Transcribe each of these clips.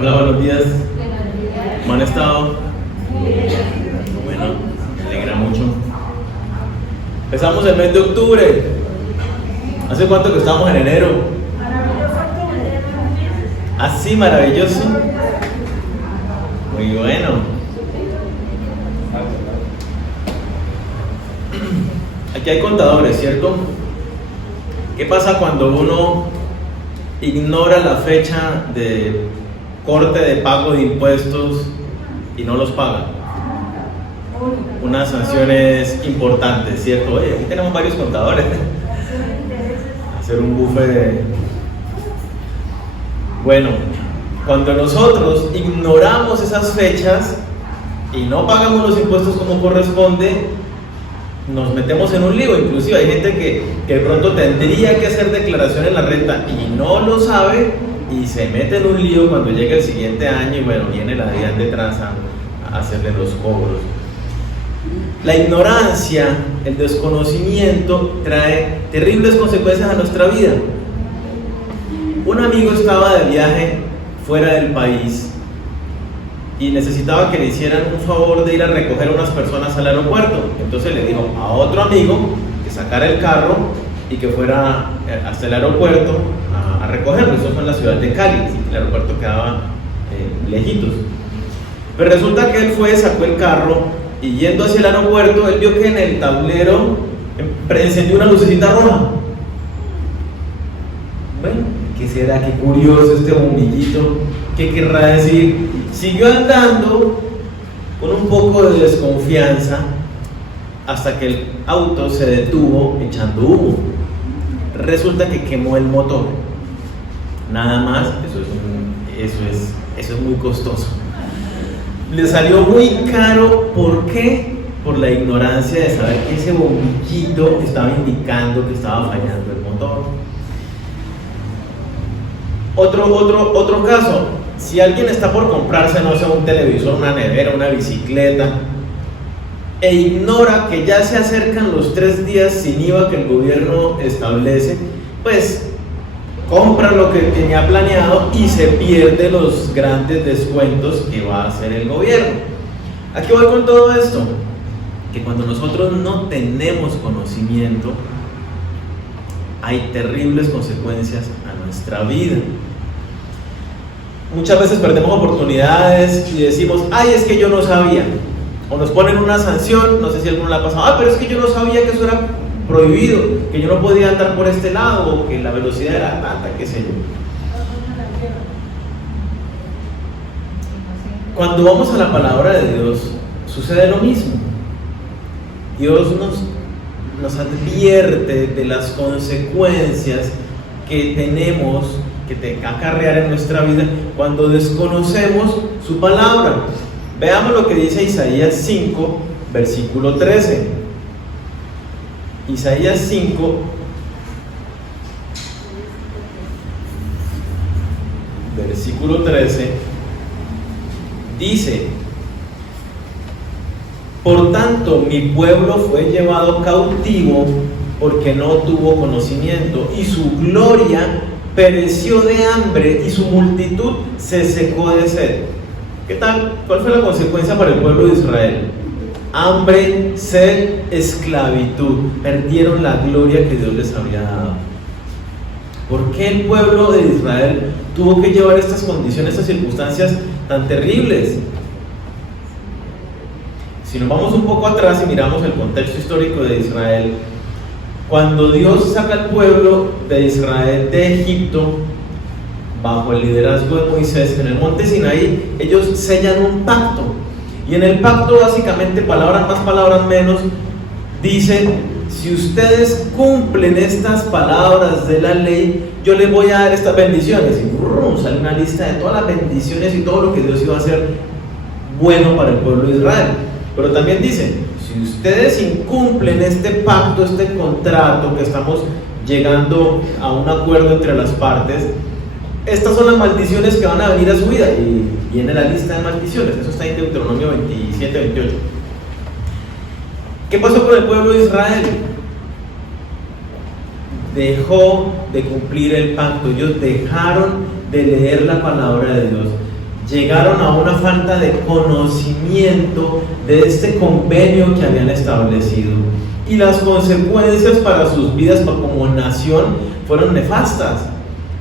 Hola, buenos días. ¿Cómo han estado? Bueno, me alegra mucho. Empezamos el mes de octubre. ¿Hace cuánto que estamos en enero? Así, maravilloso. Muy bueno. Aquí hay contadores, ¿cierto? ¿Qué pasa cuando uno ignora la fecha de corte de pago de impuestos y no los paga? Unas sanciones importantes, ¿cierto? Oye, aquí tenemos varios contadores. Hacer un buffet. Bueno, cuando nosotros ignoramos esas fechas y no pagamos los impuestos como corresponde, nos metemos en un lío. Inclusive hay gente que de pronto tendría que hacer declaración en la renta y no lo sabe y se mete en un lío cuando llega el siguiente año y bueno, viene la DIAN detrás a hacerle los cobros. La ignorancia, el desconocimiento trae terribles consecuencias a nuestra vida. Un amigo estaba de viaje fuera del país y necesitaba que le hicieran un favor de ir a recoger a unas personas al aeropuerto. Entonces le dijo a otro amigo que sacara el carro y que fuera hasta el aeropuerto a recogerlo. Eso fue en la ciudad de Cali, ¿sí? El aeropuerto quedaba lejitos. Pero resulta que él fue, sacó el carro y yendo hacia el aeropuerto, él vio que en el tablero encendió una lucecita roja. Bueno, ¿qué será? Qué curioso este bombillito. ¿Qué querrá decir? Siguió andando con un poco de desconfianza hasta que el auto se detuvo echando humo. Resulta que quemó el motor. Nada más, eso es muy costoso. Le salió muy caro. ¿Por qué? Por la ignorancia de saber que ese bombillito estaba indicando que estaba fallando el motor. Otro caso. Si alguien está por comprarse, no sé, un televisor, una nevera, una bicicleta, e ignora que ya se acercan los 3 días sin IVA que el gobierno establece, pues compra lo que tenía planeado y se pierde los grandes descuentos que va a hacer el gobierno. ¿A qué voy con todo esto? Que cuando nosotros no tenemos conocimiento, hay terribles consecuencias a nuestra vida. Muchas veces perdemos oportunidades y decimos, ay, es que yo no sabía. O nos ponen una sanción, no sé si alguno la ha pasado, pero es que yo no sabía que eso era prohibido, que yo no podía andar por este lado, o que la velocidad era tanta, qué sé yo. Cuando vamos a la palabra de Dios, sucede lo mismo. Dios nos advierte de las consecuencias que tenemos que acarrear en nuestra vida cuando desconocemos su palabra. Veamos lo que dice Isaías 5, versículo 13. Isaías 5, versículo 13, dice: por tanto, mi pueblo fue llevado cautivo porque no tuvo conocimiento, y su gloria pereció de hambre y su multitud se secó de sed. ¿Qué tal? ¿Cuál fue la consecuencia para el pueblo de Israel? Hambre, sed, esclavitud. Perdieron la gloria que Dios les había dado. ¿Por qué el pueblo de Israel tuvo que llevar estas condiciones, estas circunstancias tan terribles? Si nos vamos un poco atrás y miramos el contexto histórico de Israel, cuando Dios saca al pueblo de Israel de Egipto, bajo el liderazgo de Moisés, en el monte Sinaí, ellos sellan un pacto. Y en el pacto, básicamente, palabras más, palabras menos, dice: si ustedes cumplen estas palabras de la ley, yo les voy a dar estas bendiciones. Y sale una lista de todas las bendiciones y todo lo que Dios iba a hacer bueno para el pueblo de Israel. Pero también dice: si ustedes incumplen este pacto, este contrato, que estamos llegando a un acuerdo entre las partes, estas son las maldiciones que van a venir a su vida. Y viene la lista de maldiciones. Eso está en Deuteronomio 27, 28. ¿Qué pasó con el pueblo de Israel? Dejó de cumplir el pacto. Ellos dejaron de leer la palabra de Dios. llegaron a una falta de conocimiento de este convenio que habían establecido. Y las consecuencias para sus vidas como nación fueron nefastas.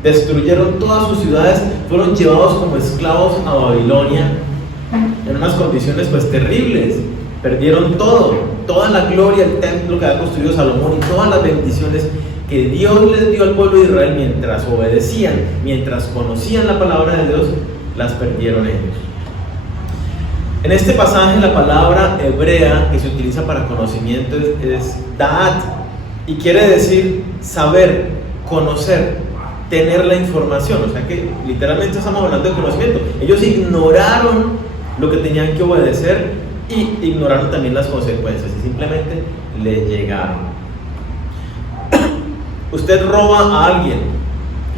Destruyeron todas sus ciudades, fueron llevados como esclavos a Babilonia en unas condiciones pues terribles. Perdieron todo, toda la gloria, el templo que había construido Salomón y todas las bendiciones que Dios les dio al pueblo de Israel mientras obedecían, mientras conocían la palabra de Dios, las perdieron ellos. En este pasaje la palabra hebrea que se utiliza para conocimiento es da'at, y quiere decir saber, conocer, tener la información. O sea que literalmente estamos hablando de conocimiento. Ellos ignoraron lo que tenían que obedecer y ignoraron también las consecuencias y simplemente le llegaron. Usted roba a alguien,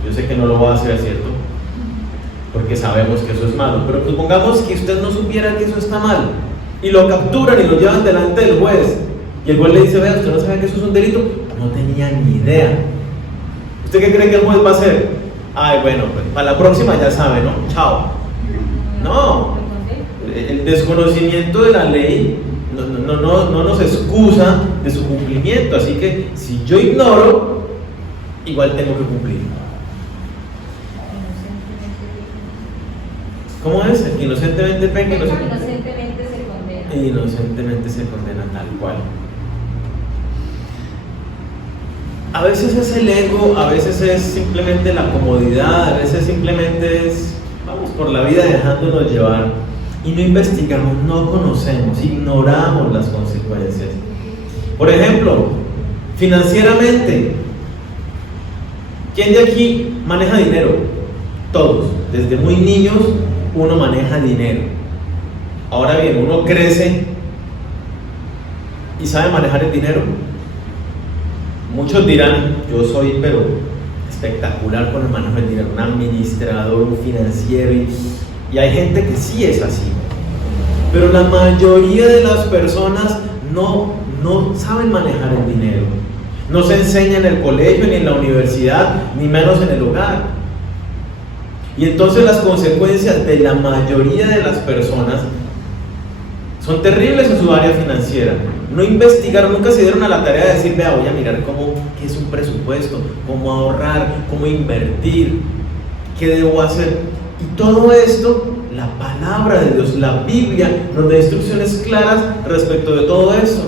yo sé que no lo va a hacer, ¿cierto? Porque sabemos que eso es malo, pero supongamos que usted no supiera que eso está mal y lo capturan y lo llevan delante del juez y el juez le dice: vea, usted no sabe que eso es un delito. No tenía ni idea. ¿Usted qué cree que el juez va a hacer? Ay, bueno, pues para la próxima ya sabe, ¿no? Chao. No, el desconocimiento de la ley no nos excusa de su cumplimiento, así que si yo ignoro, igual tengo que cumplir. ¿Cómo es? El que inocentemente peca, inocentemente se condena. Inocentemente se condena, tal cual. A veces es el ego, a veces es simplemente la comodidad, a veces simplemente es vamos por la vida dejándonos llevar y no investigamos, no conocemos, ignoramos las consecuencias. Por ejemplo, financieramente, ¿quién de aquí maneja dinero? Todos, desde muy niños uno maneja dinero. Ahora bien, uno crece y sabe manejar el dinero. Muchos dirán: yo soy pero espectacular con el manejo del dinero, un administrador, un financiero, y hay gente que sí es así, pero la mayoría de las personas no saben manejar el dinero. No se enseña en el colegio, ni en la universidad, ni menos en el hogar. Y entonces las consecuencias de la mayoría de las personas son terribles en su área financiera. No investigaron, nunca se dieron a la tarea de decir: vea, voy a mirar qué es un presupuesto, cómo ahorrar, cómo invertir, qué debo hacer. Y todo esto, la palabra de Dios, la Biblia, nos da instrucciones claras respecto de todo esto.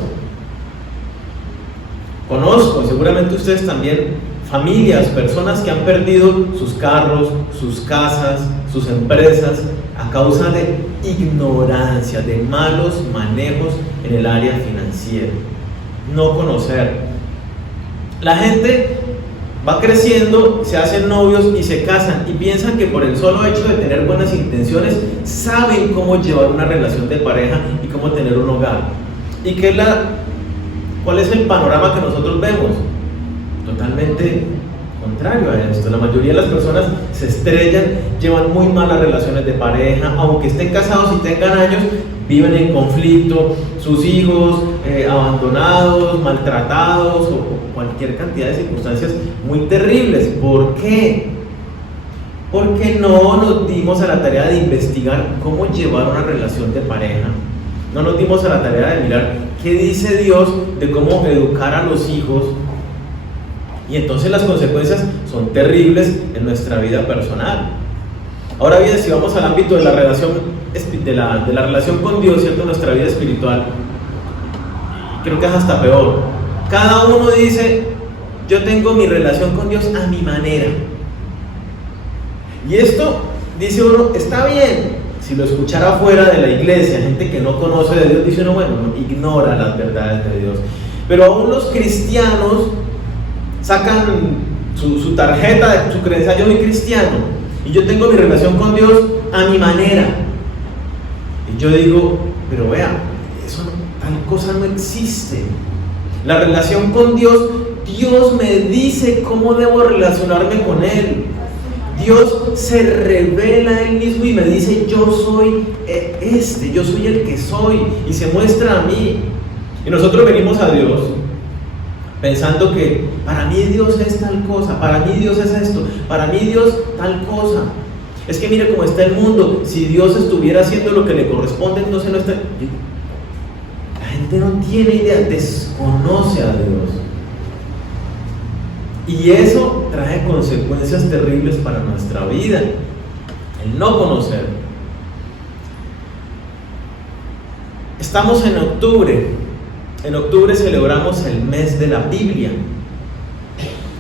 Conozco, seguramente ustedes también, familias, personas que han perdido sus carros, sus casas, sus empresas a causa de ignorancia, de malos manejos en el área financiera. No conocer. La gente va creciendo, se hacen novios y se casan y piensan que por el solo hecho de tener buenas intenciones saben cómo llevar una relación de pareja y cómo tener un hogar. ¿Y cuál es el panorama que nosotros vemos? Totalmente contrario a esto. La mayoría de las personas se estrellan, llevan muy malas relaciones de pareja, aunque estén casados y tengan años, viven en conflicto, sus hijos abandonados, maltratados o cualquier cantidad de circunstancias muy terribles. ¿Por qué? Porque no nos dimos a la tarea de investigar cómo llevar una relación de pareja. No nos dimos a la tarea de mirar qué dice Dios de cómo educar a los hijos. Y entonces las consecuencias son terribles en nuestra vida personal. Ahora bien, si vamos al ámbito de la relación con Dios, ¿cierto? Nuestra vida espiritual, creo que es hasta peor. Cada uno dice: yo tengo mi relación con Dios a mi manera. Y esto, dice uno, está bien. Si lo escuchara fuera de la iglesia, gente que no conoce de Dios, dice uno: bueno, ignora las verdades de Dios. Pero aún los cristianos sacan su tarjeta de su credencial: yo soy cristiano y yo tengo mi relación con Dios a mi manera. Y yo digo: pero vea, tal cosa no existe. La relación con Dios, Dios me dice cómo debo relacionarme con Él. Dios se revela a Él mismo y me dice: yo soy yo soy el que soy, y se muestra a mí. Y nosotros venimos a Dios pensando que para mí Dios es tal cosa, para mí Dios es esto, para mí Dios tal cosa. Es que mire cómo está el mundo. Si Dios estuviera haciendo lo que le corresponde, entonces no está. La gente no tiene idea, desconoce a Dios. Y eso trae consecuencias terribles para nuestra vida. El no conocer. Estamos en octubre. En octubre celebramos el mes de la Biblia.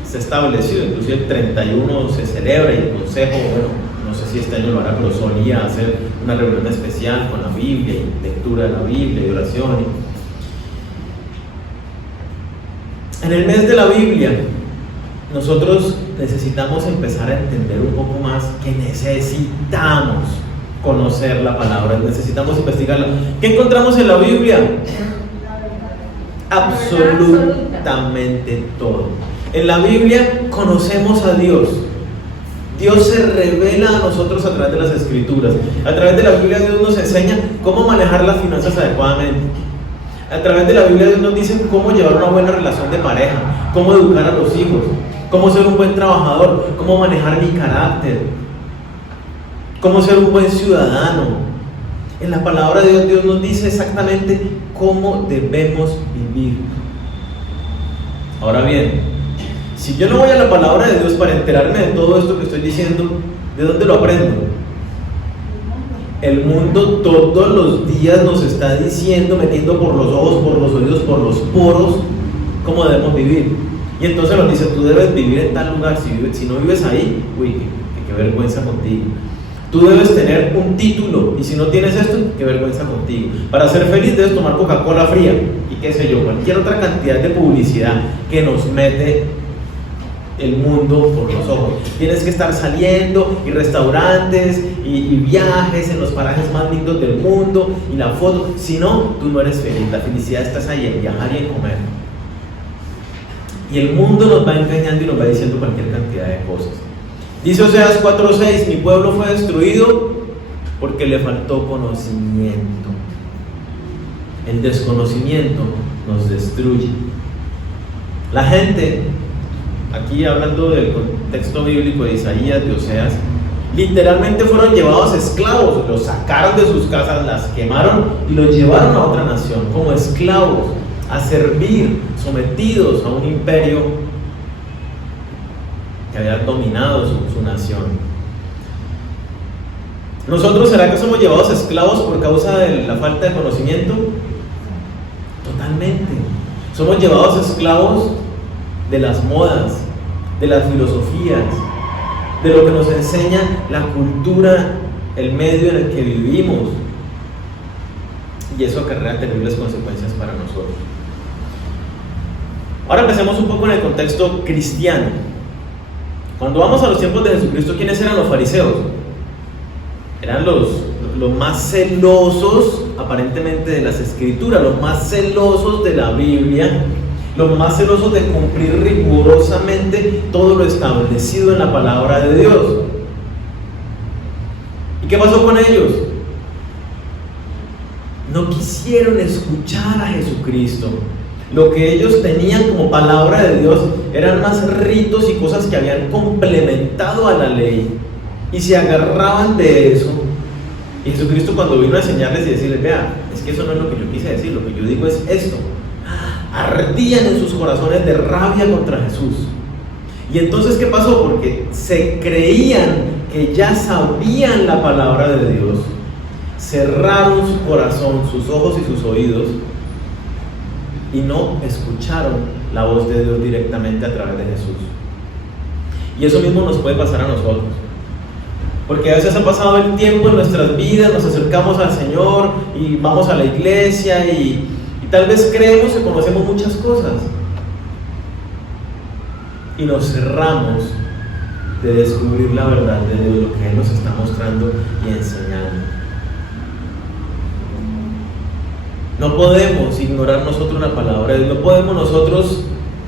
Está establecido, inclusive el 31 se celebra y el consejo, bueno, no sé si este año lo hará, pero solía hacer una reunión especial con la Biblia y lectura de la Biblia y oración. En el mes de la Biblia, nosotros necesitamos empezar a entender un poco más que necesitamos conocer la palabra, necesitamos investigarla. ¿Qué encontramos en la Biblia? Absolutamente todo. En la Biblia conocemos a Dios. Dios se revela a nosotros a través de las Escrituras. A través de la Biblia Dios nos enseña cómo manejar las finanzas adecuadamente. A través de la Biblia Dios nos dice cómo llevar una buena relación de pareja, cómo educar a los hijos, cómo ser un buen trabajador, cómo manejar mi carácter, cómo ser un buen ciudadano. En la palabra de Dios, Dios nos dice exactamente cómo debemos vivir. Ahora bien, si yo no voy a la palabra de Dios para enterarme de todo esto que estoy diciendo, ¿de dónde lo aprendo? El mundo todos los días nos está diciendo, metiendo por los ojos, por los oídos, por los poros, cómo debemos vivir. Y entonces nos dice, tú debes vivir en tal lugar. Si no vives ahí, uy, qué vergüenza contigo. Tú debes tener un título, y si no tienes esto, qué vergüenza contigo. Para ser feliz debes tomar Coca-Cola fría, y qué sé yo, cualquier otra cantidad de publicidad que nos mete el mundo por los ojos. Tienes que estar saliendo, y restaurantes, y viajes en los parajes más lindos del mundo, y la foto. Si no, tú no eres feliz. La felicidad estás ahí, en viajar y en comer. Y el mundo nos va engañando y nos va diciendo cualquier cantidad de cosas. Dice Oseas 4:6, mi pueblo fue destruido porque le faltó conocimiento. El desconocimiento nos destruye. La gente, aquí hablando del contexto bíblico de Isaías, de Oseas, literalmente fueron llevados esclavos, los sacaron de sus casas, las quemaron y los llevaron a otra nación como esclavos, a servir, sometidos a un imperio que había dominado su nación. ¿Nosotros será que somos llevados esclavos por causa de la falta de conocimiento? Totalmente. Somos llevados esclavos de las modas, de las filosofías, de lo que nos enseña la cultura, el medio en el que vivimos. Y eso acarrea terribles consecuencias para nosotros. Ahora empecemos un poco en el contexto cristiano. Cuando vamos a los tiempos de Jesucristo, ¿quiénes eran los fariseos? Eran los más celosos, aparentemente, de las Escrituras, los más celosos de la Biblia, los más celosos de cumplir rigurosamente todo lo establecido en la palabra de Dios. ¿Y qué pasó con ellos? No quisieron escuchar a Jesucristo. Lo que ellos tenían como palabra de Dios eran más ritos y cosas que habían complementado a la ley, y se agarraban de eso. Y Jesucristo, cuando vino a enseñarles y decirles, vea, es que eso no es lo que yo quise decir, lo que yo digo es esto, ardían en sus corazones de rabia contra Jesús. Y entonces, ¿qué pasó? Porque se creían que ya sabían la palabra de Dios, cerraron su corazón, sus ojos y sus oídos, y no escucharon la voz de Dios directamente a través de Jesús. Y eso mismo nos puede pasar a nosotros, porque a veces ha pasado el tiempo en nuestras vidas, nos acercamos al Señor y vamos a la iglesia y tal vez creemos que conocemos muchas cosas, y nos cerramos de descubrir la verdad de Dios, lo que Él nos está mostrando y enseñando. No podemos ignorar nosotros la palabra de Dios. No podemos nosotros,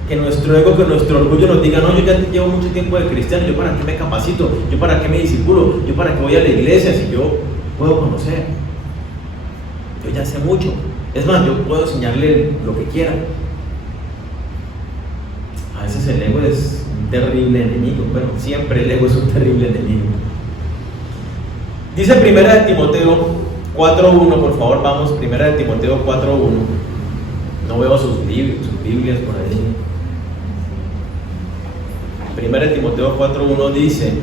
que nuestro ego, que nuestro orgullo nos diga, no, yo ya llevo mucho tiempo de cristiano, yo para qué me capacito, yo para qué me discipulo, yo para qué voy a la iglesia si yo puedo conocer, yo ya sé mucho, es más, yo puedo enseñarle lo que quiera. A veces el ego es un terrible enemigo, bueno, siempre el ego es un terrible enemigo. Dice 1 de Timoteo 4.1, por favor, vamos, 1 de Timoteo 4.1. No veo sus Biblias por ahí. 1 de Timoteo 4.1 dice: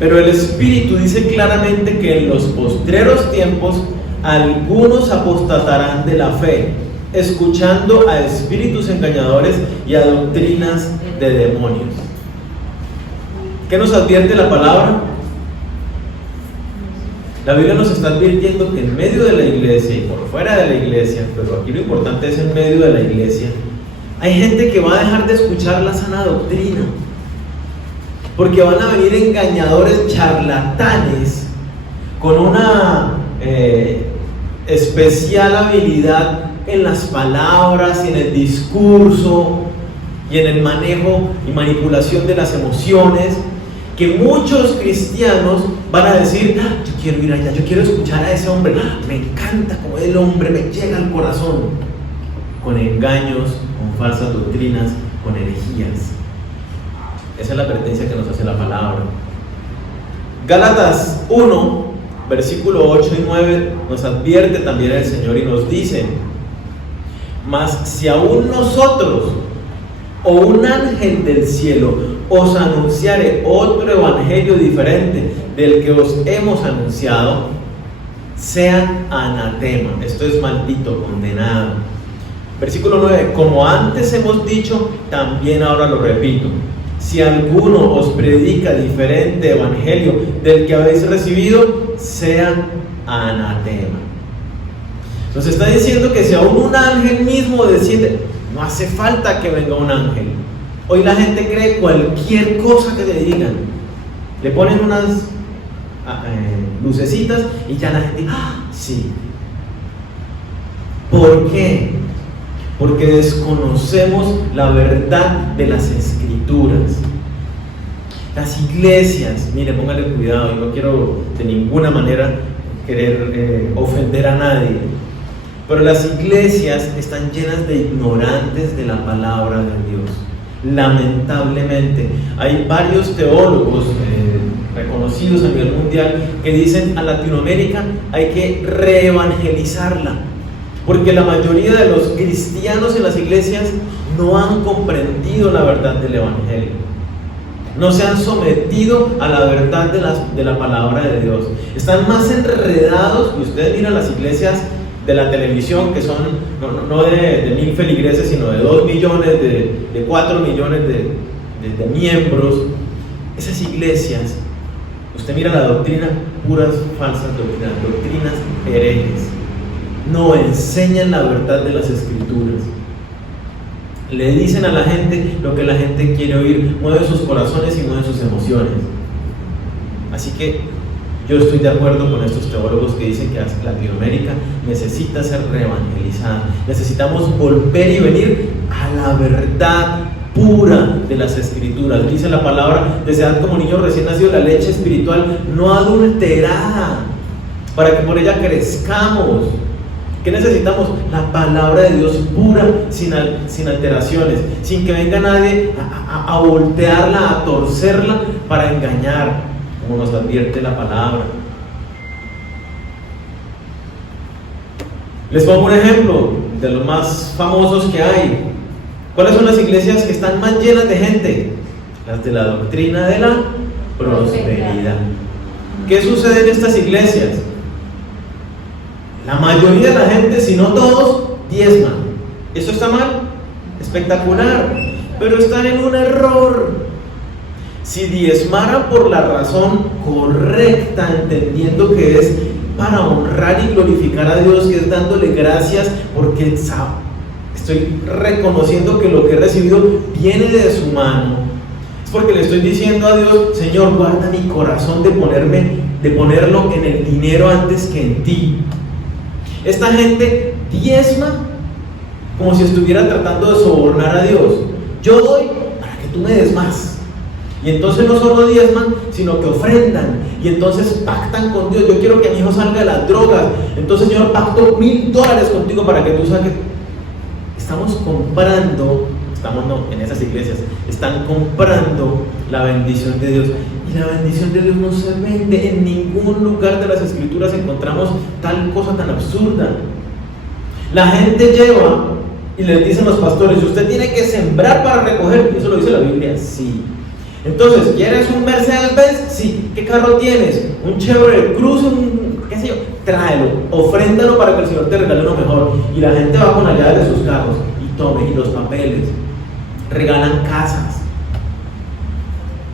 pero el Espíritu dice claramente que en los postreros tiempos algunos apostatarán de la fe, escuchando a espíritus engañadores y a doctrinas de demonios. ¿Qué nos advierte la palabra? La Biblia nos está advirtiendo que en medio de la iglesia y por fuera de la iglesia, pero aquí lo importante es en medio de la iglesia, hay gente que va a dejar de escuchar la sana doctrina, porque van a venir engañadores, charlatanes, con una especial habilidad en las palabras y en el discurso y en el manejo y manipulación de las emociones, que muchos cristianos van a decir: yo quiero ir allá, yo quiero escuchar a ese hombre, me encanta como el hombre me llega al corazón, con engaños, con falsas doctrinas, con herejías. Esa es la advertencia que nos hace la palabra. Gálatas 1, versículo 8 y 9 nos advierte también el Señor y nos dice: mas si aún nosotros o un ángel del cielo os anunciare otro evangelio diferente del que os hemos anunciado, sea anatema. Esto es maldito, condenado. Versículo 9: como antes hemos dicho, también ahora lo repito, si alguno os predica diferente evangelio del que habéis recibido, sea anatema. Nos está diciendo que si aún un ángel mismo desciende, no hace falta que venga un ángel. Hoy la gente cree cualquier cosa que le digan. Le ponen unas lucecitas y ya la gente, sí. ¿Por qué? Porque desconocemos la verdad de las Escrituras. Las iglesias, mire, póngale cuidado, y no quiero de ninguna manera querer ofender a nadie, pero las iglesias están llenas de ignorantes de la palabra de Dios. Lamentablemente, hay varios teólogos reconocidos a nivel mundial que dicen: a Latinoamérica hay que reevangelizarla, porque la mayoría de los cristianos en las iglesias no han comprendido la verdad del evangelio, no se han sometido a la verdad de la palabra de Dios, están más enredados. Y ustedes miran las iglesias de la televisión, que son no de 1000 feligreses, sino de 2 millones, de 4 millones de miembros. Esas iglesias, usted mira la doctrina, puras falsas doctrinas herejes. No enseñan la verdad de las Escrituras. Le dicen a la gente lo que la gente quiere oír, mueve sus corazones y mueve sus emociones. Así que yo estoy de acuerdo con estos teólogos que dicen que Latinoamérica necesita ser reevangelizada. Necesitamos volver y venir a la verdad pura de las Escrituras. Dice la palabra: desead como niños recién nacidos la leche espiritual no adulterada, para que por ella crezcamos. ¿Qué necesitamos? La palabra de Dios pura, sin alteraciones, sin que venga nadie a voltearla, a torcerla para engañar, como nos advierte la palabra. Les pongo un ejemplo de los más famosos que hay. ¿Cuáles son las iglesias que están más llenas de gente? Las de la doctrina de la prosperidad. ¿Qué sucede en estas iglesias? La mayoría de la gente, si no todos, diezman. ¿Eso está mal? Espectacular. Pero están en un error. Si diezmaran por la razón correcta, entendiendo que es para honrar y glorificar a Dios, que es dándole gracias porque estoy reconociendo que lo que he recibido viene de su mano, es porque le estoy diciendo a Dios: Señor, guarda mi corazón de ponerlo en el dinero antes que en ti. Esta gente diezma como si estuviera tratando de sobornar a Dios. Yo doy para que tú me des más. Y entonces no solo diezman, sino que ofrendan. Y entonces pactan con Dios: yo quiero que mi hijo salga de las drogas, entonces Señor, pacto $1000 contigo para que tú saques. Estamos comprando estamos en esas iglesias, están comprando la bendición de Dios. Y la bendición de Dios no se vende. En ningún lugar de las Escrituras encontramos tal cosa tan absurda. La gente lleva y les dicen los pastores: usted tiene que sembrar para recoger. ¿Y eso lo dice la Biblia? Sí. Entonces, ¿quieres un Mercedes-Benz? Sí. ¿Qué carro tienes? Un Chevrolet Cruze, qué sé yo. Tráelo, ofréndalo para que el Señor te regale uno mejor. Y la gente va con la llave de sus carros y tome, y los papeles. Regalan casas.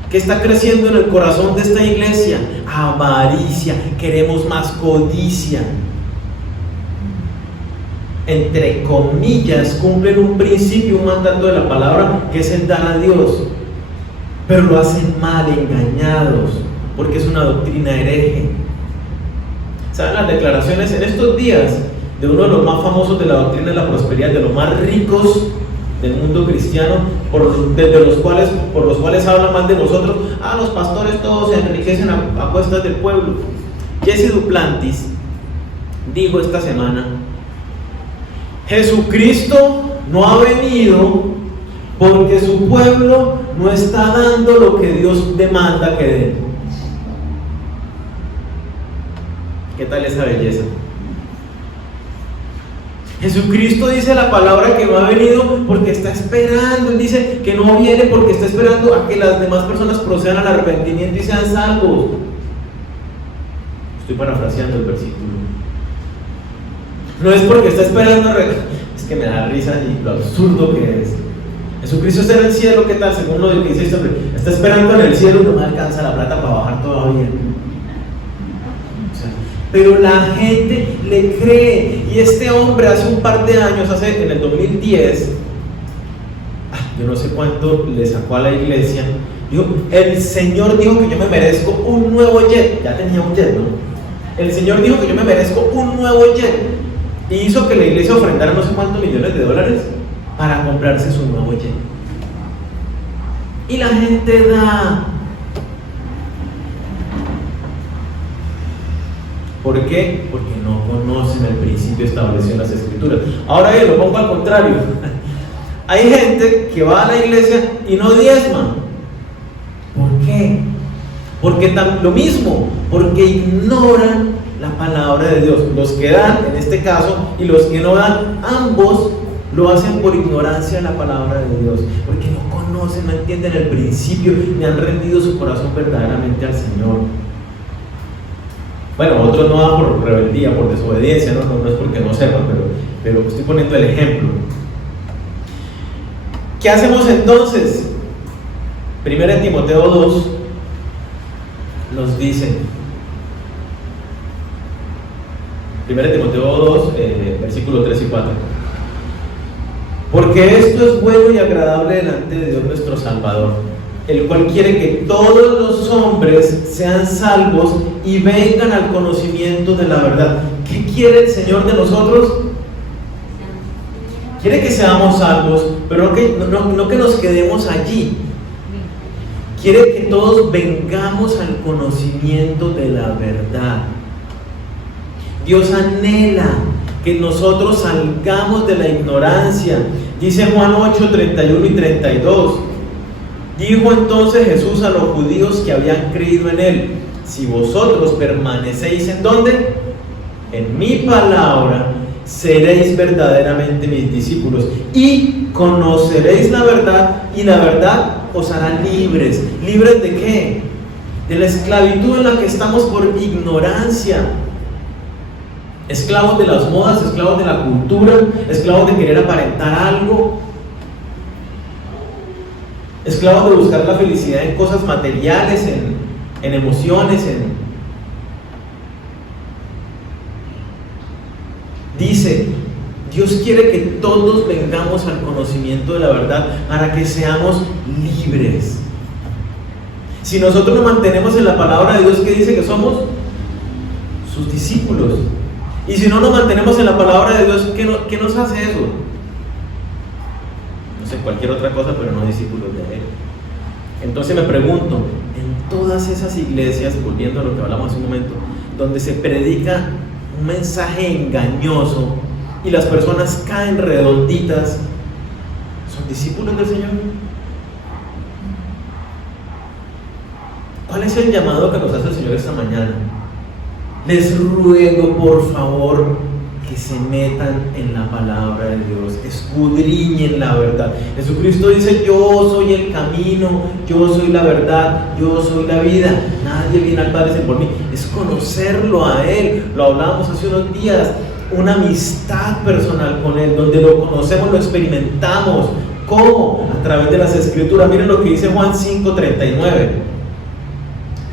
¿Qué está creciendo en el corazón de esta iglesia? Avaricia. Queremos más codicia. Entre comillas, cumplen un principio, un mandato de la palabra, que es el dar a Dios, pero lo hacen mal, engañados, porque es una doctrina hereje. ¿Saben las declaraciones en estos días de uno de los más famosos de la doctrina de la prosperidad, de los más ricos del mundo cristiano, por los cuales hablan mal de nosotros? Los pastores todos se enriquecen a cuestas del pueblo. Jesse Duplantis dijo esta semana: Jesucristo no ha venido porque su pueblo no está dando lo que Dios demanda que dé. ¿Qué tal esa belleza? Jesucristo dice la palabra que no ha venido porque está esperando. Él dice que no viene porque está esperando a que las demás personas procedan al arrepentimiento y sean salvos. Estoy parafraseando el versículo. No es porque está esperando, es que me da risa y lo absurdo que es. Jesucristo está en el cielo, ¿qué tal? Según lo que dice este hombre, está esperando en el cielo y no me alcanza la plata para bajar todavía. Pero la gente le cree. Y este hombre hace un par de años, en el 2010, yo no sé cuánto le sacó a la iglesia, dijo: el Señor dijo que yo me merezco un nuevo jet. Ya tenía un jet, ¿no? El Señor dijo que yo me merezco un nuevo jet. Y hizo que la iglesia ofrendara no sé cuántos millones de dólares para comprarse su nuevo jet. Y la gente da. ¿Por qué? Porque no conocen el principio establecido en las Escrituras. Ahora yo lo pongo al contrario. Hay gente que va a la iglesia y no diezma. ¿Por qué? Porque lo mismo, porque ignoran la palabra de Dios. Los que dan, en este caso, y los que no dan, ambos lo hacen por ignorancia de la palabra de Dios, porque no conocen, no entienden el principio, ni han rendido su corazón verdaderamente al Señor. Bueno, otros no dan por rebeldía, por desobediencia, no es porque no sepan, pero estoy poniendo el ejemplo. ¿Qué hacemos entonces? 1 Timoteo 2 nos dice, 1 Timoteo 2, versículos 3 y 4. Porque esto es bueno y agradable delante de Dios nuestro Salvador, el cual quiere que todos los hombres sean salvos y vengan al conocimiento de la verdad. ¿Qué quiere el Señor de nosotros? Quiere que seamos salvos, pero no que nos quedemos allí. Quiere que todos vengamos al conocimiento de la verdad. Dios anhela que nosotros salgamos de la ignorancia. Dice Juan 8, 31 y 32. Dijo entonces Jesús a los judíos que habían creído en Él: si vosotros permanecéis ¿en dónde? En mi palabra, seréis verdaderamente mis discípulos y conoceréis la verdad, y la verdad os hará libres. ¿Libres de qué? De la esclavitud en la que estamos por ignorancia. Esclavos de las modas, esclavos de la cultura, esclavos de querer aparentar algo, esclavos de buscar la felicidad en cosas materiales, en emociones, Dice, Dios quiere que todos vengamos al conocimiento de la verdad para que seamos libres. Si nosotros nos mantenemos en la palabra de Dios, que dice que somos sus discípulos, y si no nos mantenemos en la palabra de Dios, ¿qué nos hace eso? No sé, cualquier otra cosa, pero no discípulos de Él. Entonces me pregunto, en todas esas iglesias, volviendo a lo que hablamos hace un momento, donde se predica un mensaje engañoso y las personas caen redonditas, son discípulos del Señor? ¿Cuál es el llamado que nos hace el Señor esta mañana? Les ruego, por favor, que se metan en la palabra de Dios, escudriñen la verdad. Jesucristo dice: yo soy el camino, yo soy la verdad, yo soy la vida. Nadie viene al Padre sin por mí. Es conocerlo a Él. Lo hablábamos hace unos días. Una amistad personal con Él, donde lo conocemos, lo experimentamos. ¿Cómo? A través de las Escrituras. Miren lo que dice Juan 5:39.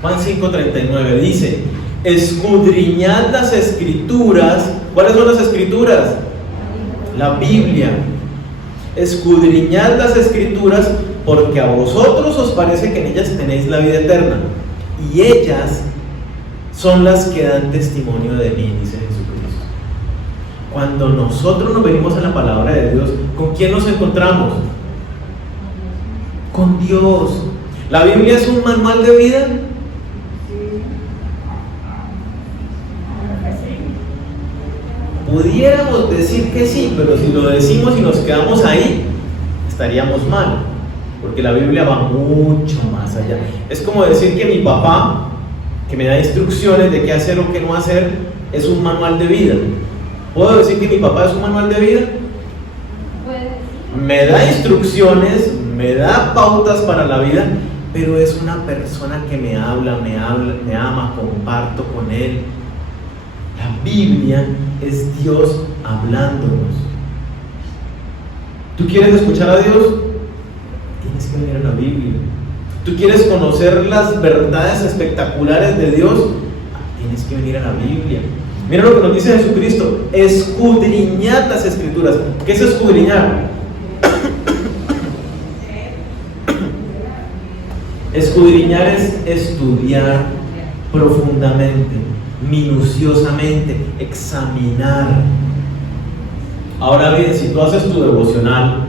Juan 5:39 dice: escudriñad las Escrituras. ¿Cuáles son las Escrituras? La Biblia. Escudriñad las Escrituras, porque a vosotros os parece que en ellas tenéis la vida eterna, y ellas son las que dan testimonio de mí, dice Jesucristo. Cuando nosotros nos venimos a la palabra de Dios, ¿con quién nos encontramos? Con Dios. ¿La Biblia es un manual de vida? Pudiéramos decir que sí, pero si lo decimos y nos quedamos ahí, estaríamos mal, porque la Biblia va mucho más allá. Es como decir que mi papá, que me da instrucciones de qué hacer o qué no hacer, es un manual de vida. ¿Puedo decir que mi papá es un manual de vida? Me da instrucciones, me da pautas para la vida, pero es una persona que me habla, me ama, comparto con él. La Biblia es Dios hablándonos. ¿Tú quieres escuchar a Dios? Tienes que leer la Biblia. ¿Tú quieres conocer las verdades espectaculares de Dios? Tienes que venir a la Biblia. Mira lo que nos dice Jesucristo: escudriñad las Escrituras. ¿Qué es escudriñar? Escudriñar es estudiar profundamente, minuciosamente, examinar. Ahora bien, si tú haces tu devocional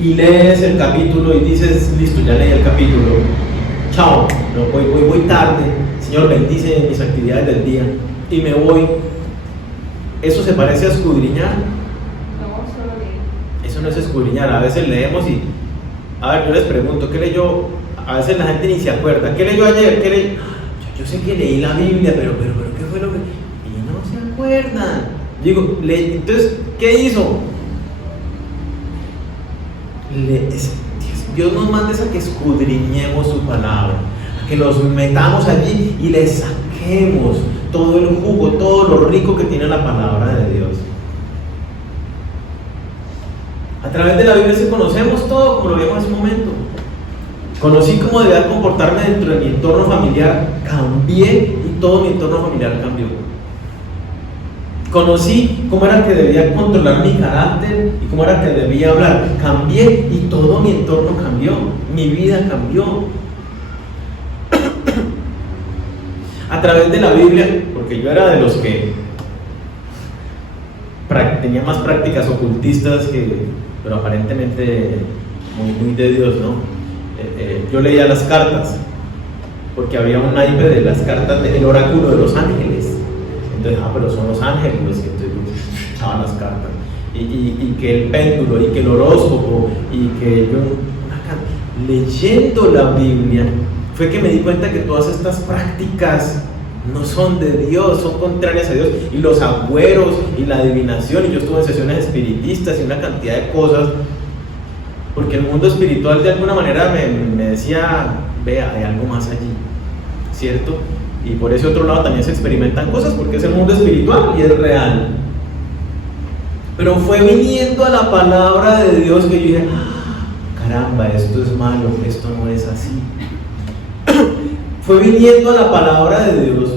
y lees el capítulo y dices: listo, ya leí el capítulo, chao, no, voy tarde, Señor, bendice mis actividades del día y me voy, ¿eso se parece a escudriñar? No, solo leer. Eso no es escudriñar. A veces leemos y, a ver, yo les pregunto, ¿qué leyó? A veces la gente ni se acuerda. ¿Qué leyó ayer? ¿Qué leyó? Yo sé que leí la Biblia, pero ¿qué fue lo que...? Y no se acuerdan. Digo, entonces, ¿qué hizo? Dios nos manda a que escudriñemos su palabra, a que nos metamos allí y le saquemos todo el jugo, todo lo rico que tiene la palabra de Dios. A través de la Biblia sí conocemos todo, como lo vimos hace un momento. Conocí cómo debía comportarme dentro de mi entorno familiar, cambié y todo mi entorno familiar cambió. Conocí cómo era que debía controlar mi carácter y cómo era que debía hablar, cambié y todo mi entorno cambió, mi vida cambió. A través de la Biblia, porque yo era de los que tenía más prácticas ocultistas pero aparentemente muy de Dios, ¿no? Yo leía las cartas, porque había un naipe de las cartas del oráculo de los ángeles. Entonces, pero son los ángeles, entonces estaban las cartas. Y que el péndulo, y que el horóscopo, y que yo, leyendo la Biblia, fue que me di cuenta que todas estas prácticas no son de Dios, son contrarias a Dios. Y los agüeros, y la adivinación, y yo estuve en sesiones espiritistas y una cantidad de cosas, porque el mundo espiritual de alguna manera me decía: vea, hay algo más allí, ¿cierto? Y por ese otro lado también se experimentan cosas, porque es el mundo espiritual y es real. Pero fue viniendo a la palabra de Dios que yo dije: caramba, esto es malo, esto no es así. Fue viniendo a la palabra de Dios,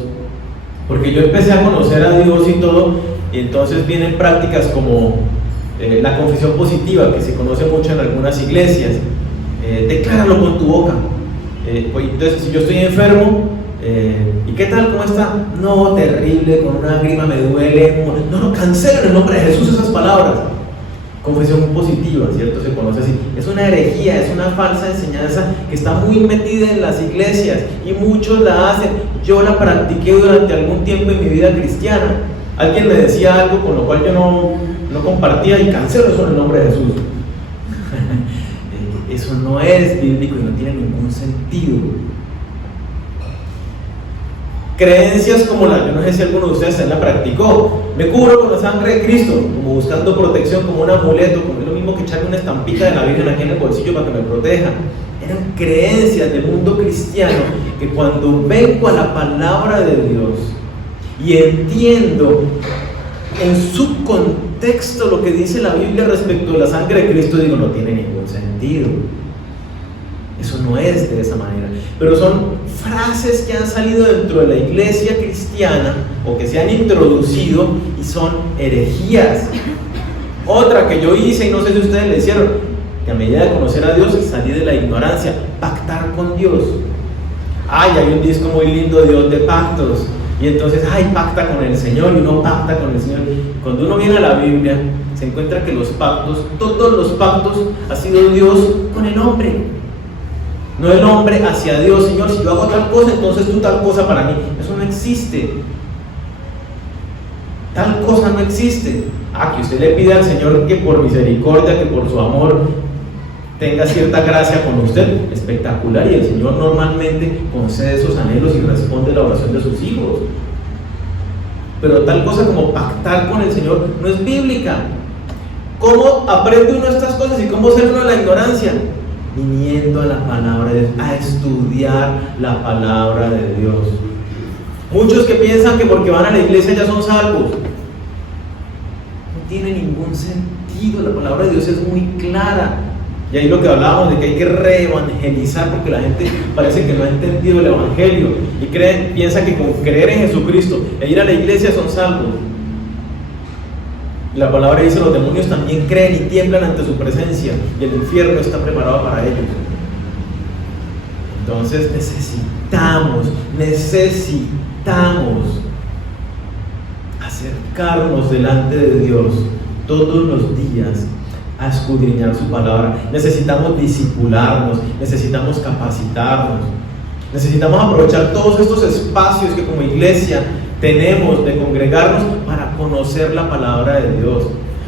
porque yo empecé a conocer a Dios y todo, y entonces vienen prácticas como la confesión positiva, que se conoce mucho en algunas iglesias. Decláralo con tu boca. Entonces, si yo estoy enfermo, ¿y qué tal? ¿Cómo está? No, terrible, con una grima me duele. No, cancela en el nombre de Jesús esas palabras. Confesión positiva, ¿cierto? Se conoce así. Es una herejía, es una falsa enseñanza que está muy metida en las iglesias y muchos la hacen. Yo la practiqué durante algún tiempo en mi vida cristiana. Alguien me decía algo con lo cual yo no compartía y cancelo eso en el nombre de Jesús. Eso no es bíblico y no tiene ningún sentido. Creencias como la, yo no sé si alguno de ustedes la practicó, me cubro con la sangre de Cristo, como buscando protección, como un amuleto, como es lo mismo que echarme una estampita de la Virgen aquí en el bolsillo para que me proteja. Eran creencias del mundo cristiano que cuando vengo a la palabra de Dios y entiendo en su contexto lo que dice la Biblia respecto a la sangre de Cristo, digo, no tiene ningún sentido. Eso no es de esa manera. Pero son frases que han salido dentro de la iglesia cristiana o que se han introducido y son herejías. Otra que yo hice y no sé si ustedes le hicieron, que a medida de conocer a Dios salí de la ignorancia, pactar con Dios. Ay, hay un disco muy lindo, Dios de pactos. Y entonces, ay, pacta con el Señor y no pacta con el Señor. Cuando uno viene a la Biblia, se encuentra que los pactos, todos los pactos, ha sido Dios con el hombre. No el hombre hacia Dios, Señor, si yo hago tal cosa, entonces tú tal cosa para mí. Eso no existe. Tal cosa no existe. Que usted le pida al Señor que por misericordia, que por su amor tenga cierta gracia con usted, espectacular, y el Señor normalmente concede esos anhelos y responde la oración de sus hijos. Pero tal cosa como pactar con el Señor no es bíblica. ¿Cómo aprende uno estas cosas y cómo sale uno de la ignorancia? Viniendo a la palabra de Dios, a estudiar la palabra de Dios. Muchos que piensan que porque van a la iglesia ya son salvos. No tiene ningún sentido. La palabra de Dios es muy clara. Y ahí lo que hablábamos de que hay que reevangelizar, porque la gente parece que no ha entendido el evangelio y piensa que con creer en Jesucristo e ir a la iglesia son salvos. La palabra dice: los demonios también creen y tiemblan ante su presencia, y el infierno está preparado para ellos. Entonces necesitamos acercarnos delante de Dios todos los días a escudriñar su palabra. Necesitamos discipularnos, necesitamos capacitarnos, necesitamos aprovechar todos estos espacios que como iglesia tenemos de congregarnos para conocer la palabra de Dios,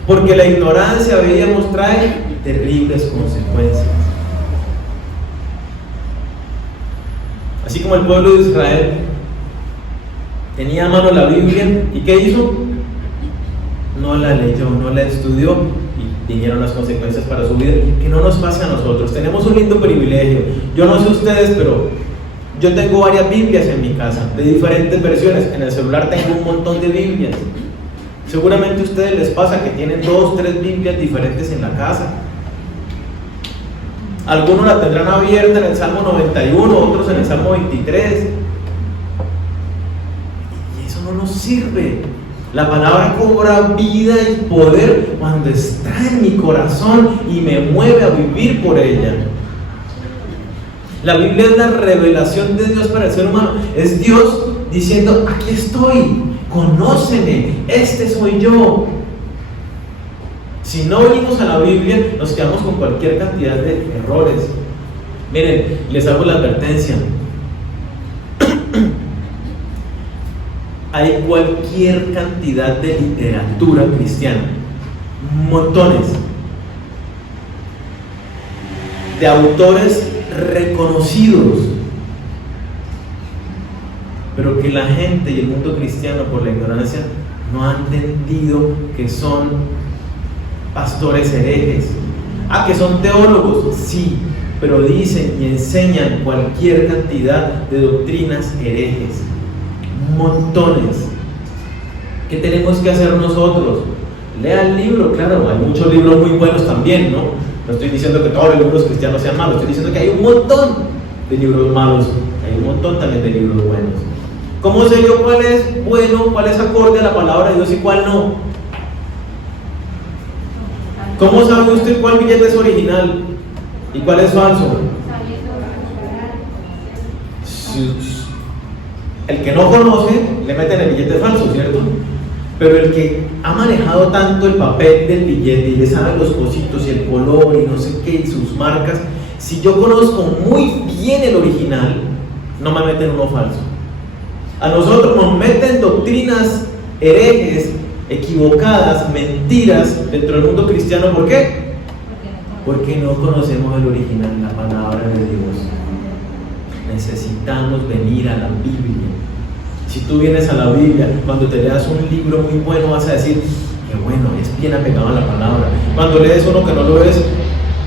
porque la ignorancia, veíamos, trae terribles consecuencias. Así como el pueblo de Israel tenía a mano la Biblia, ¿y qué hizo? No la leyó, no la estudió, y vinieron las consecuencias para su vida. Que no nos pase a nosotros. Tenemos un lindo privilegio. Yo no sé ustedes, pero yo tengo varias Biblias en mi casa, de diferentes versiones. En el celular tengo un montón de Biblias. Seguramente a ustedes les pasa que tienen 2 o 3 Biblias diferentes en la casa. Algunos la tendrán abierta en el Salmo 91, otros en el Salmo 23. Y eso no nos sirve. La palabra cobra vida y poder cuando está en mi corazón y me mueve a vivir por ella. La Biblia es la revelación de Dios para el ser humano. Es Dios diciendo: aquí estoy, conóceme, este soy yo. Si no venimos a la Biblia, nos quedamos con cualquier cantidad de errores. Miren, les hago la advertencia. Hay cualquier cantidad de literatura cristiana, montones de autores reconocidos, pero que la gente y el mundo cristiano, por la ignorancia, no han entendido que son pastores herejes. Que son teólogos, sí, pero dicen y enseñan cualquier cantidad de doctrinas herejes, montones. ¿Qué tenemos que hacer nosotros? Lea el libro, claro, hay muchos libros muy buenos también, ¿no? No estoy diciendo que todos los libros cristianos sean malos, estoy diciendo que hay un montón de libros malos, hay un montón también de libros buenos. ¿Cómo sé yo cuál es bueno, cuál es acorde a la palabra de Dios y cuál no? ¿Cómo sabe usted cuál billete es original y cuál es falso? El que no conoce le meten el billete falso, ¿cierto? Pero el que ha manejado tanto el papel del billete y le sabe los cositos y el color y no sé qué y sus marcas, si yo conozco muy bien el original, no me meten uno falso. A nosotros nos meten doctrinas herejes, equivocadas, mentiras dentro del mundo cristiano. ¿Por qué? Porque no conocemos el original, la palabra de Dios. Necesitamos venir a la Biblia. Si tú vienes a la Biblia, cuando te leas un libro muy bueno, vas a decir que bueno, es bien apegado a la palabra. Cuando lees uno que no lo ves,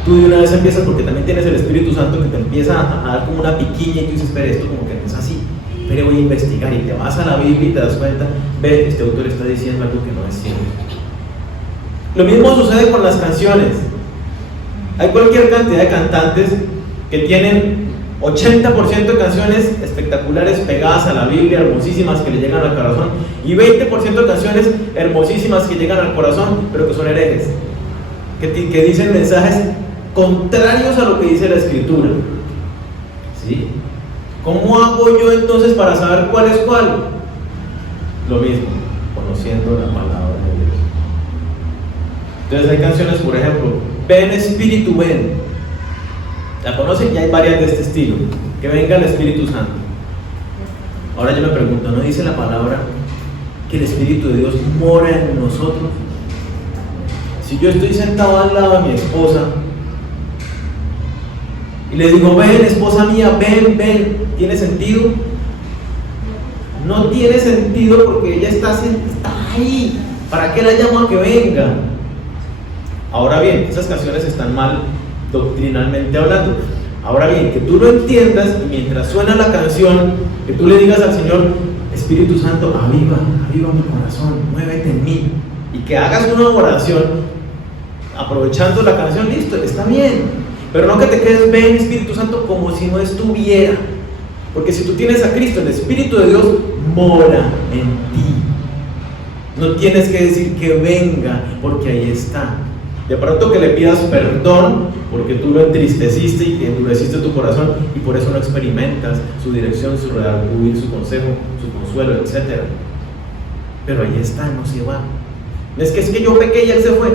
tú de una vez empiezas, porque también tienes el Espíritu Santo que te empieza a dar como una piquiña y tú dices, espera, esto como que no es así, pero voy a investigar, y te vas a la Biblia y te das cuenta, ve, este autor está diciendo algo que no es cierto. Lo mismo sucede con las canciones. Hay cualquier cantidad de cantantes que tienen 80% de canciones espectaculares pegadas a la Biblia, hermosísimas, que le llegan al corazón, y 20% de canciones hermosísimas que llegan al corazón, pero que son herejes, que dicen mensajes contrarios a lo que dice la Escritura. ¿Sí? ¿Cómo hago yo entonces para saber cuál es cuál? Lo mismo, conociendo la palabra de Dios. Entonces hay canciones, por ejemplo, ven Espíritu, ven. ¿La conocen? Ya hay varias de este estilo. Que venga el Espíritu Santo. Ahora yo me pregunto, ¿no dice la palabra que el Espíritu de Dios mora en nosotros? Si yo estoy sentado al lado de mi esposa y le digo, ven, esposa mía, ven, ven, ¿tiene sentido? No tiene sentido, porque ella está ahí. ¿Para qué la llamo a que venga? Ahora bien, esas canciones están mal doctrinalmente hablando. Ahora bien, que tú lo entiendas, y mientras suena la canción, que tú le digas al Señor, Espíritu Santo, aviva mi corazón, muévete en mí, y que hagas una oración aprovechando la canción, listo, está bien, pero no que te quedes, ven Espíritu Santo, como si no estuviera, porque si tú tienes a Cristo, el Espíritu de Dios mora en ti. No tienes que decir que venga, porque ahí está. De pronto que le pidas perdón porque tú lo entristeciste y que endureciste tu corazón, y por eso no experimentas su dirección, su redarguir, su consejo, su consuelo, etc. Pero ahí está, no se va. Es que yo pequé y él se fue.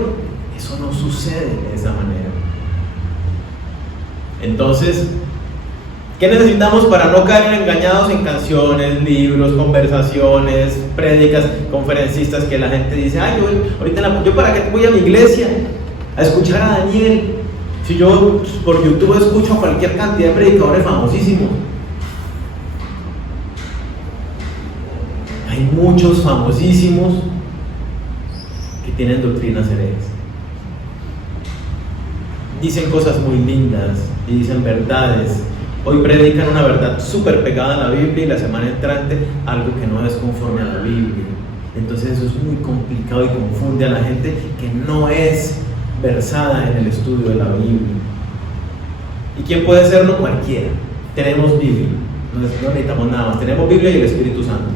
Eso no sucede de esa manera. Entonces, ¿qué necesitamos para no caer engañados en canciones, libros, conversaciones, prédicas, conferencistas que la gente dice, ay, yo para qué voy a mi iglesia a escuchar a Daniel? Si yo por YouTube escucho a cualquier cantidad de predicadores famosísimos. Hay muchos famosísimos que tienen doctrinas herejes. Dicen cosas muy lindas y dicen verdades. Hoy predican una verdad súper pegada a la Biblia, y la semana entrante algo que no es conforme a la Biblia. Entonces eso es muy complicado y confunde a la gente que no es versada en el estudio de la Biblia. ¿Y quién puede serlo? Cualquiera. Tenemos Biblia, no necesitamos nada más. Tenemos Biblia y el Espíritu Santo.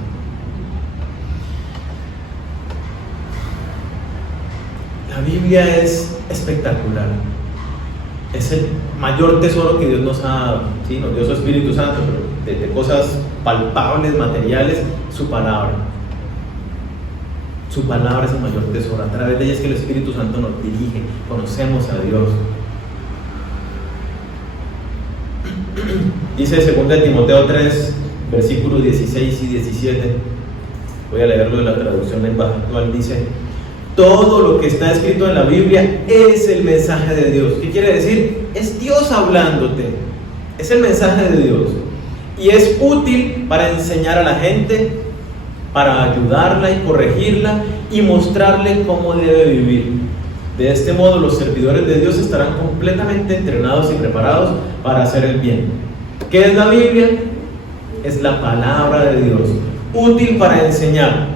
La Biblia es espectacular. Es el mayor tesoro que Dios nos ha dado. ¿Sí? Nos dio su Espíritu Santo, pero de cosas palpables, materiales, su palabra. Su palabra es el mayor tesoro. A través de ella es que el Espíritu Santo nos dirige, conocemos a Dios. Dice 2 Timoteo 3, versículos 16 y 17. Voy a leerlo de la traducción lenguaje actual. Dice: todo lo que está escrito en la Biblia es el mensaje de Dios. ¿Qué quiere decir? Es Dios hablándote. Es el mensaje de Dios. Y es útil para enseñar a la gente, para ayudarla y corregirla y mostrarle cómo debe vivir. De este modo los servidores de Dios estarán completamente entrenados y preparados para hacer el bien. ¿Qué es la Biblia? Es la palabra de Dios, útil para enseñar,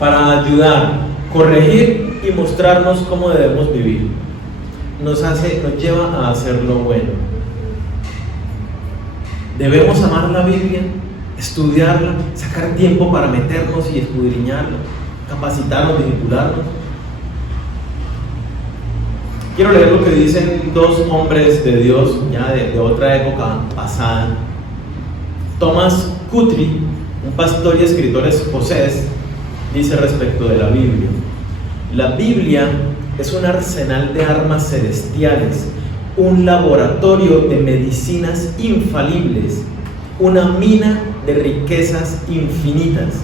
para ayudar, corregir y mostrarnos cómo debemos vivir. Nos lleva a hacer lo bueno. Debemos amar la Biblia, estudiarla, sacar tiempo para meternos y escudriñarla, capacitarnos, vincularnos. Quiero leer lo que dicen dos hombres de Dios, ya de otra época pasada. Thomas Guthrie, un pastor y escritor escocés, dice respecto de la Biblia: la Biblia es un arsenal de armas celestiales, un laboratorio de medicinas infalibles, una mina de riquezas infinitas.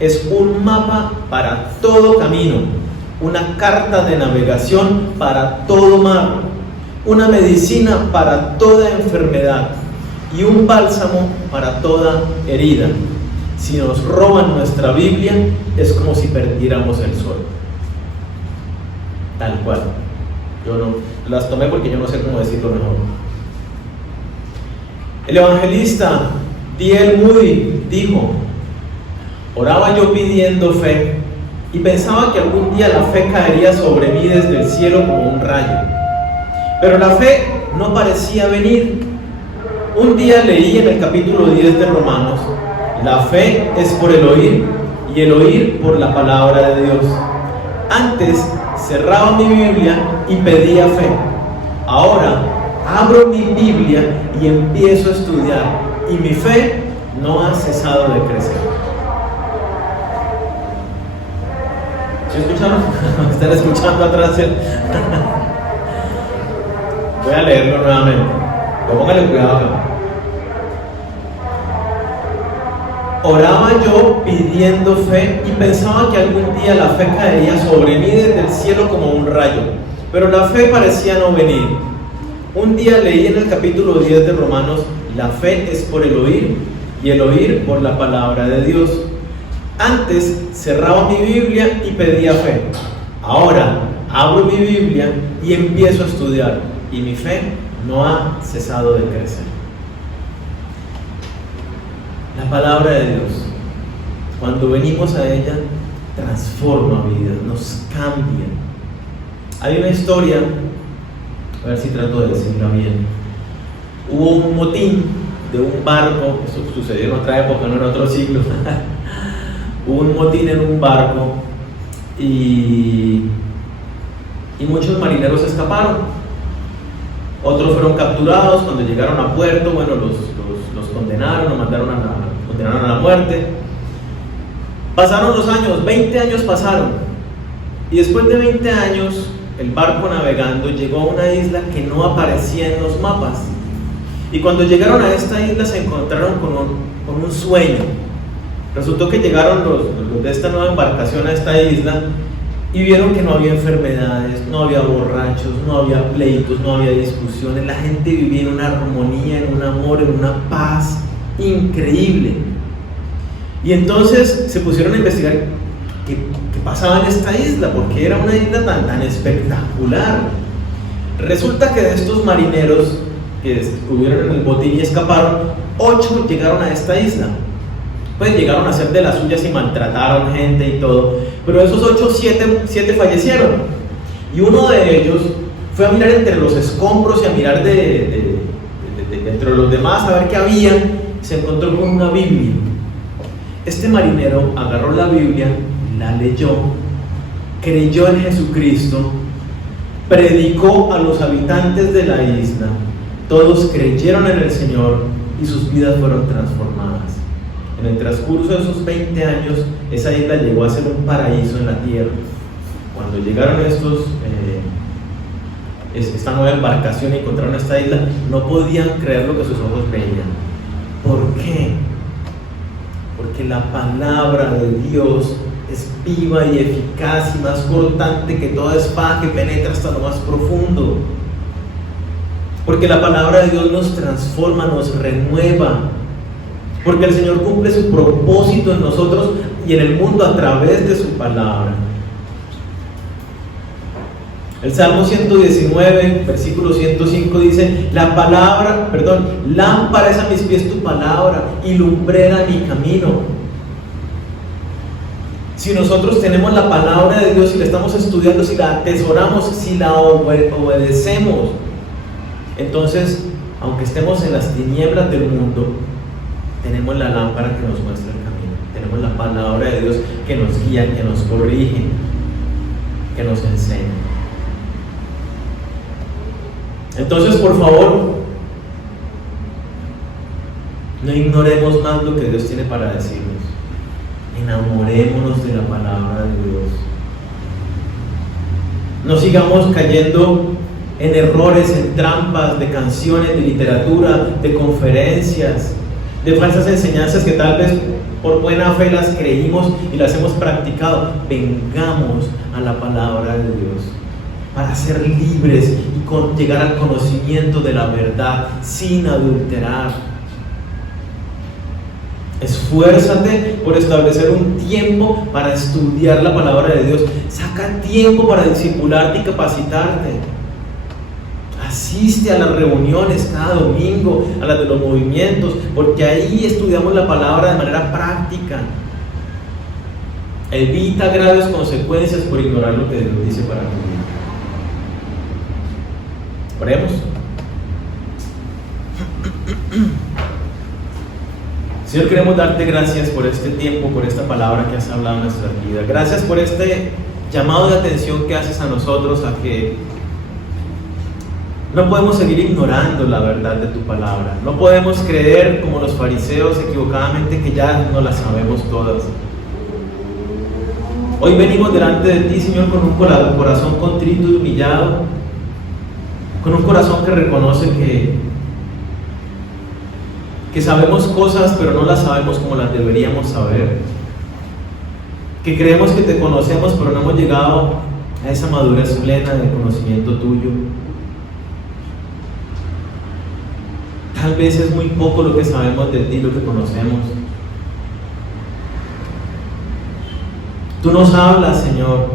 Es un mapa para todo camino, una carta de navegación para todo mar, una medicina para toda enfermedad y un bálsamo para toda herida. Si nos roban nuestra Biblia, es como si perdiéramos el sol. Tal cual. Yo no las tomé porque yo no sé cómo decirlo mejor. El evangelista D.L. Moody dijo: oraba yo pidiendo fe y pensaba que algún día la fe caería sobre mí desde el cielo como un rayo. Pero la fe no parecía venir. Un día leí en el capítulo 10 de Romanos: la fe es por el oír y el oír por la palabra de Dios. Antes cerraba mi Biblia y pedía fe. Ahora abro mi Biblia y empiezo a estudiar, y mi fe no ha cesado de crecer. ¿Sí escucharon? ¿Están escuchando atrás? Voy a leerlo nuevamente. Póngale cuidado acá. Oraba yo pidiendo fe y pensaba que algún día la fe caería sobre mí desde el cielo como un rayo, pero la fe parecía no venir. Un día leí en el capítulo 10 de Romanos: la fe es por el oír y el oír por la palabra de Dios. Antes cerraba mi Biblia y pedía fe. Ahora abro mi Biblia y empiezo a estudiar, y mi fe no ha cesado de crecer. La palabra de Dios, cuando venimos a ella, transforma vidas, nos cambia. Hay una historia, a ver si trato de decirla bien. Hubo un motín de un barco, eso sucedió en otra época, no en otro siglo. Hubo un motín en un barco y muchos marineros escaparon. Otros fueron capturados. Cuando llegaron a puerto, bueno, los condenaron, los condenaron a la muerte. Pasaron los años, 20 años pasaron, y después de 20 años el barco navegando llegó a una isla que no aparecía en los mapas. Y cuando llegaron a esta isla se encontraron con un sueño. Resultó que llegaron los de esta nueva embarcación a esta isla y vieron que no había enfermedades, no había borrachos, no había pleitos, no había discusiones. La gente vivía en una armonía, en un amor, en una paz increíble. Y entonces se pusieron a investigar qué pasaba en esta isla, porque era una isla tan espectacular. Resulta que de estos marineros que estuvieron en el botín y escaparon, 8 llegaron a esta isla. Pues llegaron a hacer de las suyas y maltrataron gente y todo, pero de esos 8, 7 fallecieron. Y uno de ellos fue a mirar entre los escombros y a mirar entre los demás a ver qué había. Se encontró con una Biblia. Este marinero agarró la Biblia, la leyó, creyó en Jesucristo, predicó a los habitantes de la isla. Todos creyeron en el Señor y sus vidas fueron transformadas. En el transcurso de esos 20 años, esa isla llegó a ser un paraíso en la tierra. Cuando llegaron esta nueva embarcación y encontraron esta isla, no podían creer lo que sus ojos veían. ¿Por qué? Porque la palabra de Dios es viva y eficaz y más cortante que toda espada que penetra hasta lo más profundo. Porque la palabra de Dios nos transforma, nos renueva. Porque el Señor cumple su propósito en nosotros y en el mundo a través de su palabra. El Salmo 119, versículo 105 dice: lámpara es a mis pies tu palabra y lumbrera mi camino. Si nosotros tenemos la palabra de Dios y la estamos estudiando, si la atesoramos, si la obedecemos, entonces, aunque estemos en las tinieblas del mundo, tenemos la lámpara que nos muestra el camino. Tenemos la palabra de Dios que nos guía, que nos corrige, que nos enseña. Entonces, por favor, no ignoremos más lo que Dios tiene para decirnos. Enamorémonos de la palabra de Dios. No sigamos cayendo en errores, en trampas de canciones, de literatura, de conferencias, de falsas enseñanzas que tal vez por buena fe las creímos y las hemos practicado. Vengamos a la palabra de Dios. para ser libres y llegar al conocimiento de la verdad sin adulterar. Esfuérzate por establecer un tiempo para estudiar la palabra de Dios. Saca tiempo para discipularte y capacitarte. Asiste a las reuniones cada domingo, a las de los movimientos, porque ahí estudiamos la palabra de manera práctica. Evita graves consecuencias por ignorar lo que Dios dice para tu vida. Oremos. Señor, queremos darte gracias por este tiempo, por esta palabra que has hablado en nuestra vida. Gracias por este llamado de atención que haces a nosotros a que no podemos seguir ignorando la verdad de tu palabra. No podemos creer como los fariseos equivocadamente que ya no la sabemos todas. Hoy venimos delante de ti, Señor, con un corazón contrito y humillado, con un corazón que reconoce que sabemos cosas, pero no las sabemos como las deberíamos saber, que creemos que te conocemos, pero no hemos llegado a esa madurez plena del conocimiento tuyo. Tal vez es muy poco lo que sabemos de ti, lo que conocemos. Tú nos hablas, Señor,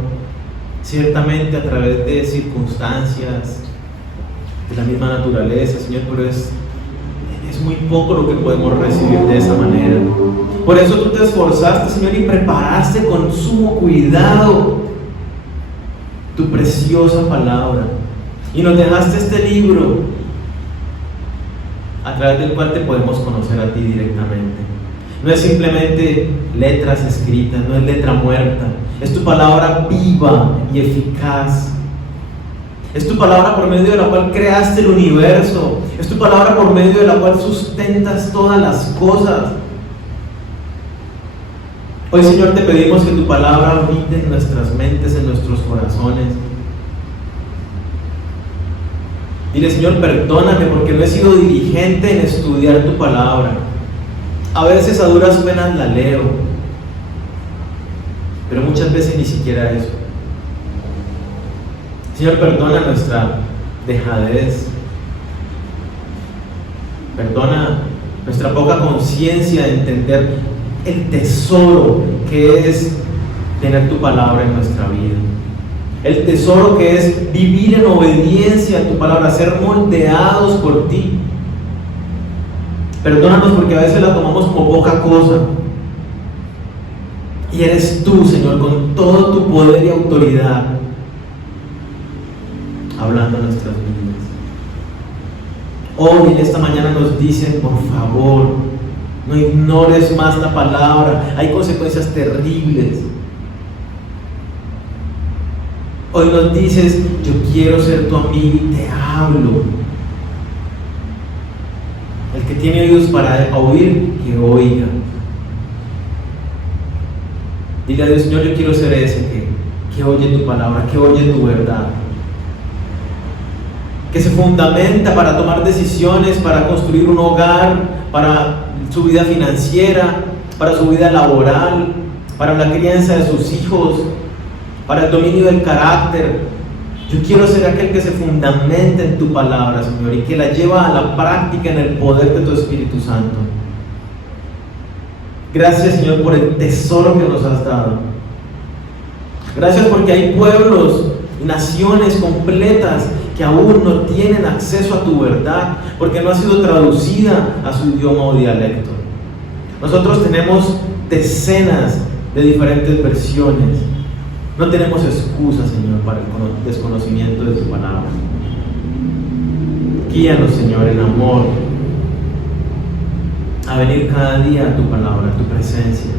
ciertamente a través de circunstancias de la misma naturaleza, Señor, pero es muy poco lo que podemos recibir de esa manera. Por eso tú te esforzaste, Señor, y preparaste con sumo cuidado tu preciosa palabra. Y nos dejaste este libro a través del cual te podemos conocer a ti directamente. No es simplemente letras escritas, no es letra muerta. Es tu palabra viva y eficaz. Es tu palabra por medio de la cual creaste el universo. Es tu palabra por medio de la cual sustentas todas las cosas. Hoy, Señor, te pedimos que tu palabra habite en nuestras mentes, en nuestros corazones. Dile, Señor, perdóname porque no he sido diligente en estudiar tu palabra. A veces a duras penas la leo, pero muchas veces ni siquiera eso. Señor, perdona nuestra dejadez, perdona nuestra poca conciencia de entender el tesoro que es tener tu palabra en nuestra vida, el tesoro que es vivir en obediencia a tu palabra, ser moldeados por ti. Perdónanos porque a veces la tomamos como poca cosa. Y eres tú, Señor, con todo tu poder y autoridad, hablando en nuestras vidas. Hoy, en esta mañana, nos dicen, por favor, no ignores más la palabra. Hay consecuencias terribles. Hoy nos dices, yo quiero ser tu amigo y te hablo. El que tiene oídos para oír, que oiga. Dile a Dios, Señor, yo quiero ser ese que oye tu palabra, que oye tu verdad, que se fundamenta para tomar decisiones, para construir un hogar, para su vida financiera, para su vida laboral, para la crianza de sus hijos, para el dominio del carácter. Yo quiero ser aquel que se fundamenta en tu palabra, Señor, y que la lleva a la práctica en el poder de tu Espíritu Santo. Gracias, Señor, por el tesoro que nos has dado. Gracias porque hay pueblos, naciones completas que aún no tienen acceso a tu verdad, porque no ha sido traducida a su idioma o dialecto. Nosotros tenemos decenas de diferentes versiones. No tenemos excusa, Señor, para el desconocimiento de tu palabra. Guíanos, Señor, en amor, a venir cada día a tu palabra, a tu presencia.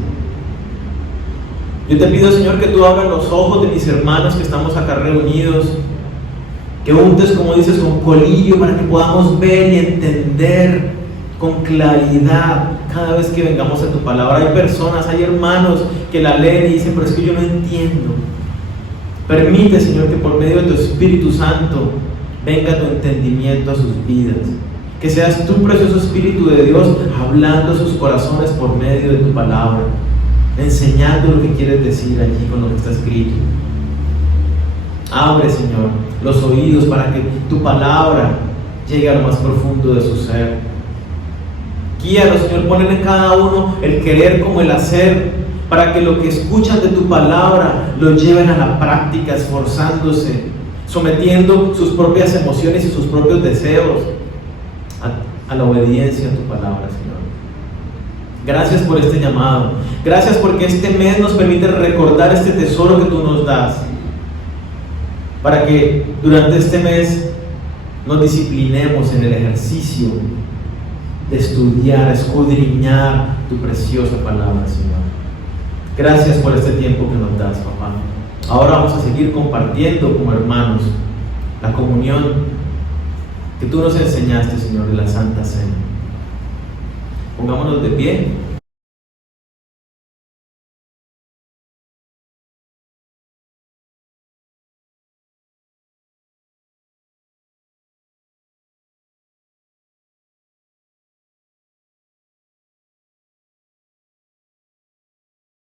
Yo te pido, Señor, que tú abras los ojos de mis hermanos que estamos acá reunidos, que untes, como dices, con colirio para que podamos ver y entender con claridad cada vez que vengamos a tu palabra. Hay personas, hay hermanos que la leen y dicen, pero es que yo no entiendo. Permite, Señor, que por medio de tu Espíritu Santo venga tu entendimiento a sus vidas. Que seas tu precioso Espíritu de Dios hablando a sus corazones por medio de tu palabra, enseñando lo que quieres decir allí con lo que está escrito. Abre, Señor, los oídos, para que tu palabra llegue a lo más profundo de su ser. Guíalos, Señor, ponen en cada uno el querer como el hacer, para que lo que escuchan de tu palabra lo lleven a la práctica, esforzándose, sometiendo sus propias emociones y sus propios deseos a la obediencia a tu palabra, Señor. Gracias por este llamado. Gracias porque este mes nos permite recordar este tesoro que tú nos das, para que durante este mes nos disciplinemos en el ejercicio de estudiar, escudriñar tu preciosa palabra, Señor. Gracias por este tiempo que nos das, papá. Ahora vamos a seguir compartiendo como hermanos la comunión que tú nos enseñaste, Señor, de la Santa Cena. Pongámonos de pie.